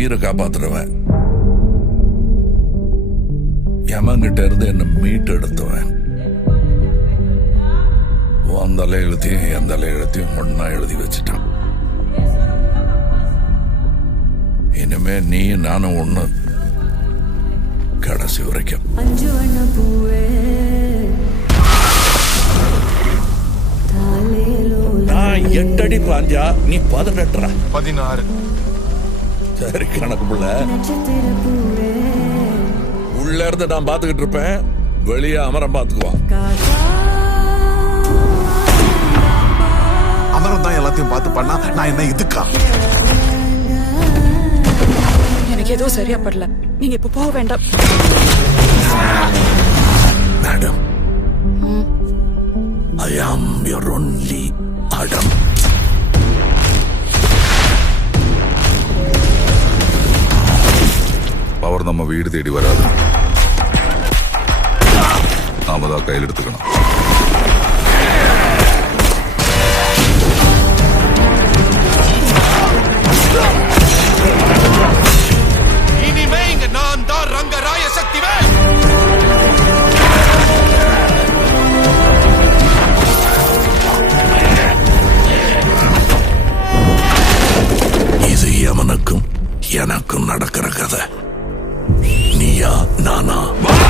உயிரை காப்பாத்துறவன், யமங்கிட்ட இருந்து என்ன மீட்டு எடுத்துவன். உன் தலை எழுத்தையும் என் தலை எழுத்தையும் ஒன்னா எழுதி வச்சுட்டான். இனிமே நீ நானும் ஒண்ணு, கடைசி வரைக்கும். நான் 8 அடி பாஞ்சா நீ 18. 16. சரி கணக்கு புள்ள. உள்ள இருந்து நான் பாத்துக்கிட்டு இருப்பேன், வெளியே அமரம் பாத்துக்குவான். அமரம் தான் எல்லாத்தையும் பார்த்து பண்ணா நான் என்ன இதுக்கா? எனக்கு ஏதோ சரியா படல, நீங்க இப்ப போக வேண்டாம். Madam, I am your only Adam. Power நம்ம வீடு தேடி வராது, நாம தான் கையில் எடுத்துக்கணும். இனிமே இங்க நான் தான் ரங்கராய சக்திவேல். இது யமனுக்கும் எனக்கும் நடக்கிற கதை. நீயா நானா?